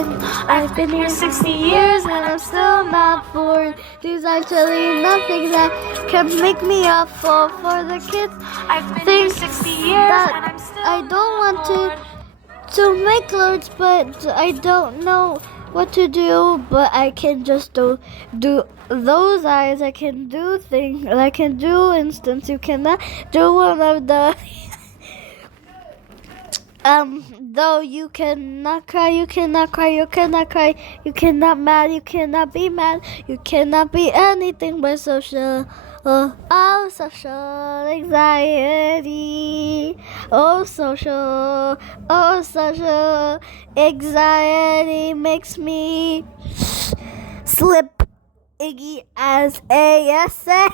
I've been here 60 years and I'm still not bored. There's actually nothing that can make me up for the kids. I've been here 60 years and I'm still I don't want to make loads, but I don't know what to do. But I can just do those eyes. I can do things. I can do instance. You cannot do one of the. Though you cannot cry, you cannot cry, you cannot cry, you cannot mad, you cannot be mad, you cannot be anything but social. Oh, social anxiety. Oh, social anxiety makes me slip Iggy as ASA.